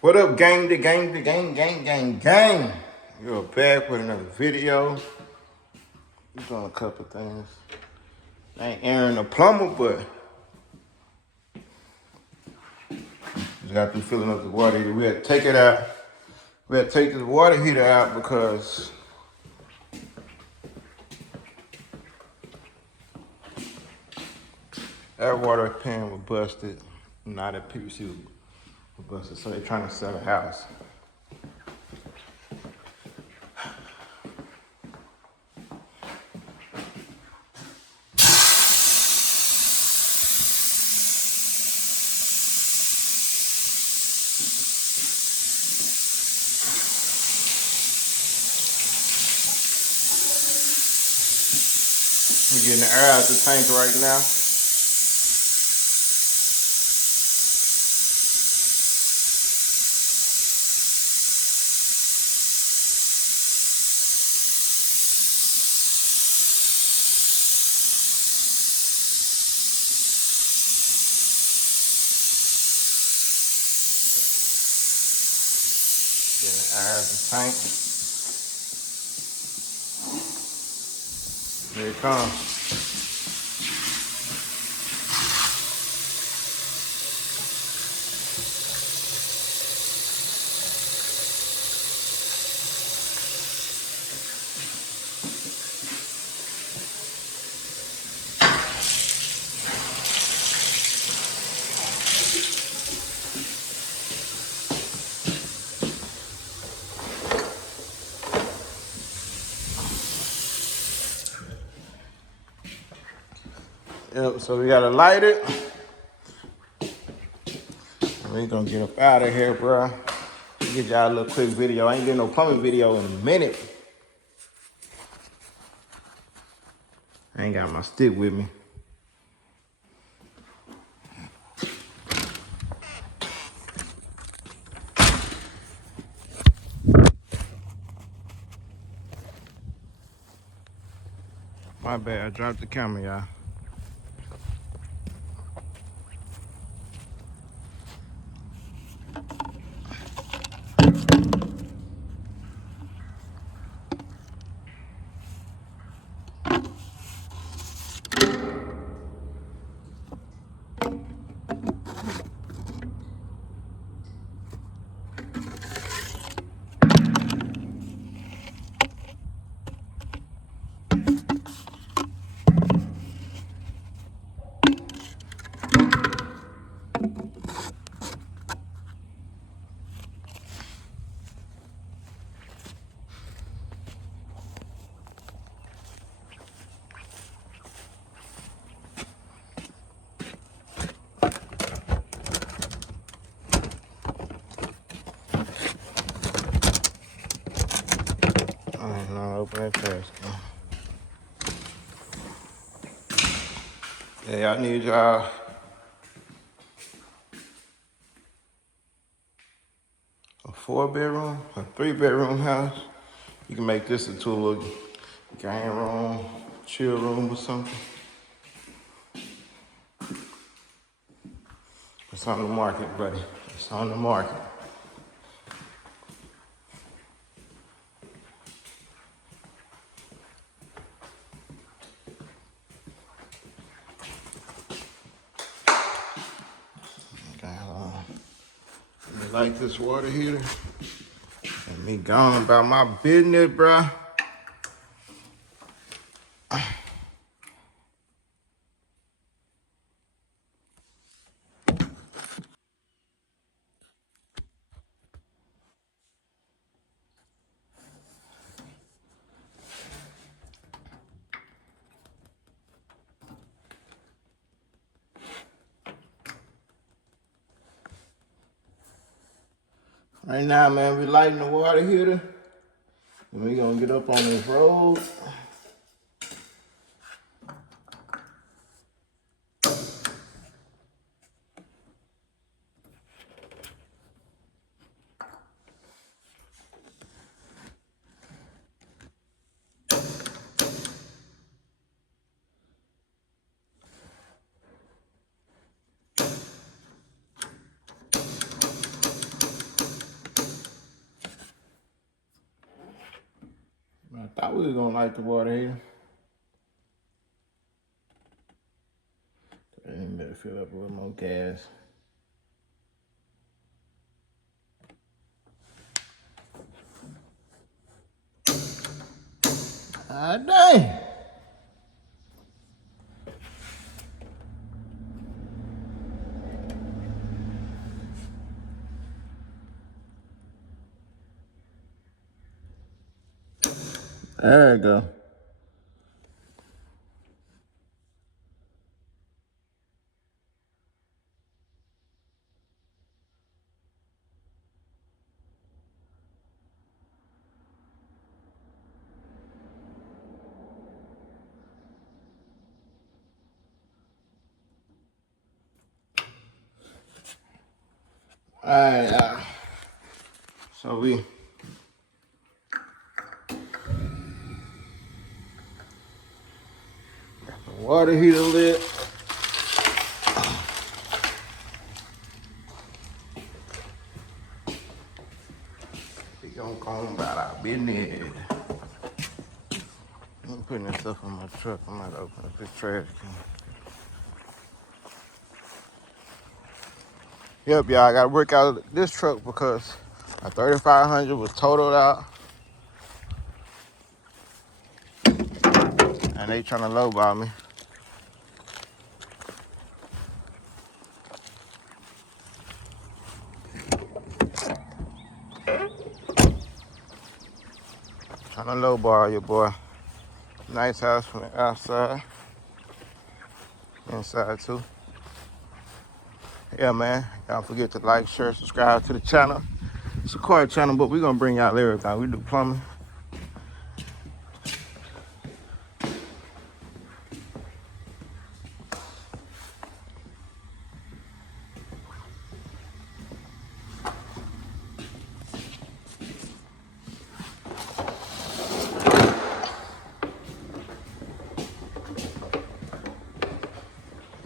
What up, gang? The gang. You're back with another video. We're doing a couple things. I ain't Aaron the plumber, but just got through filling up the water heater. We had to take it out. We had to take this water heater out because our water pan was busted. Not that PVC was busted, so they're trying to sell a house. We're getting the air out the tank right now. Getting the air out the tank. Here it comes. Yep, so we gotta light it. We're gonna get up out of here, bro. Get y'all a little quick video. I ain't getting no plumbing video in a minute. I ain't got my stick with me. My bad, I dropped the camera, y'all. I ain't not open that fast. Yeah, y'all need y'all a 4-bedroom, a 3-bedroom house. You can make this into a little game room, chill room or something. It's on the market, buddy. It's on the market. Okay, you like this water heater? And me going about my business, bruh. Right now, man, we lighting the water heater. And we gonna get up on this road. Thought we was gonna light the water heater. I better fill up a little more gas. Ah, dang. There we go. All right, so we got the water heater lit. We gonna go about our business. I'm putting this stuff in my truck. I'm gonna open up this trash can. Yep, y'all, I gotta work out this truck because my 3500 was totaled out. And they trying to lowball me. Trying to lowball your boy. Nice house from the outside. Inside too. Yeah, man. Don't forget to like, share, subscribe to the channel. It's a quiet channel, but we're gonna bring y'all everything. We do plumbing.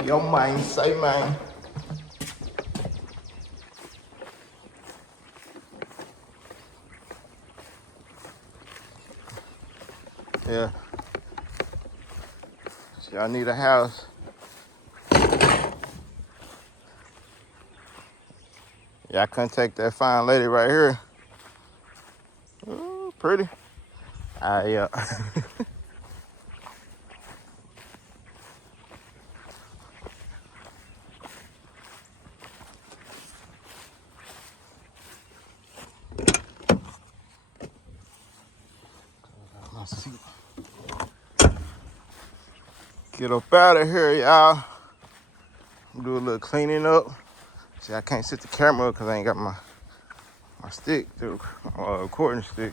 Your mind, say man. Yeah. So y'all need a house. Y'all contact that fine lady right here. Ooh, pretty. Yeah. Get up out of here, y'all. Do a little cleaning up. See, I can't sit the camera up because I ain't got my stick, the recording stick.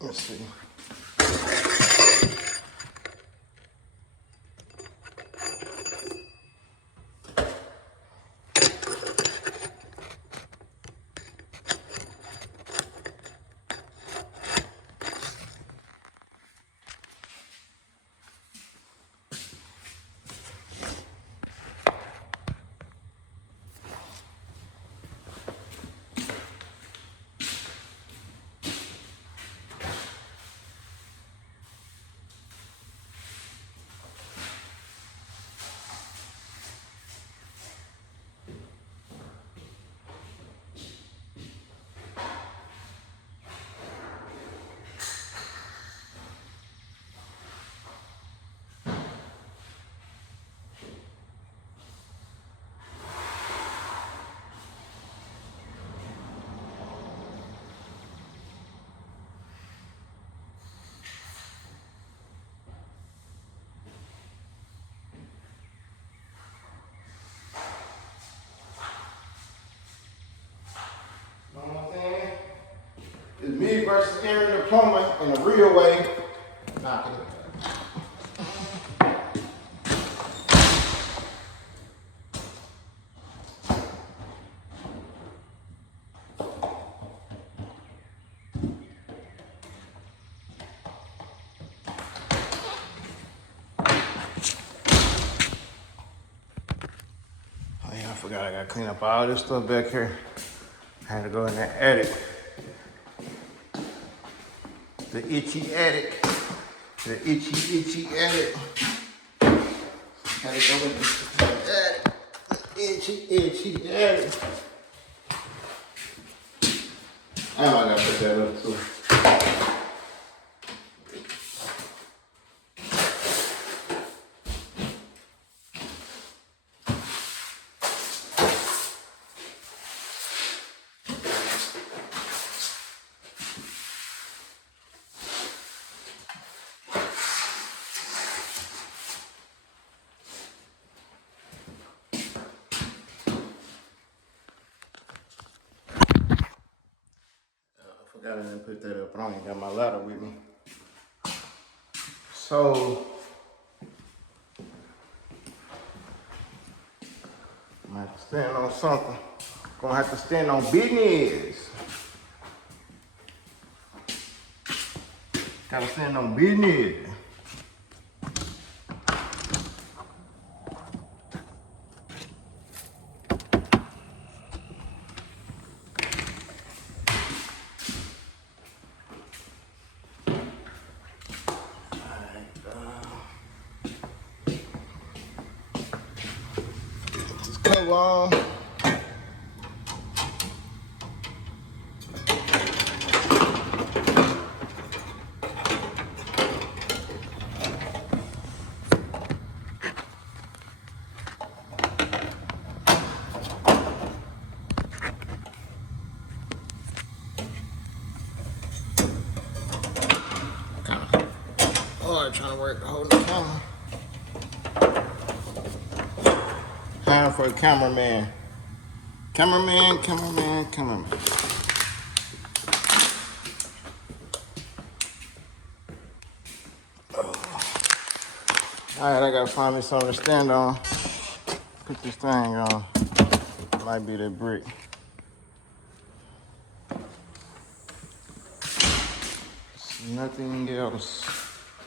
Let's see. You know what I'm saying? It's me versus Aaron the Plumber in a real way. Knock it. forgot I gotta clean up all this stuff back here. I had to go in the attic. The itchy attic. The itchy attic. Had to go in the attic. The itchy attic. Oh, I gotta put that up too. I forgot I didn't put that up, but I ain't got my ladder with me. So, I'm gonna have to stand on something. Gonna have to stand on business. Gotta stand on business. Just cover on. Trying to work holding the camera. Time for a cameraman. Cameraman. Alright, I gotta find me something to stand on. Put this thing on. Might be that brick. Nothing else.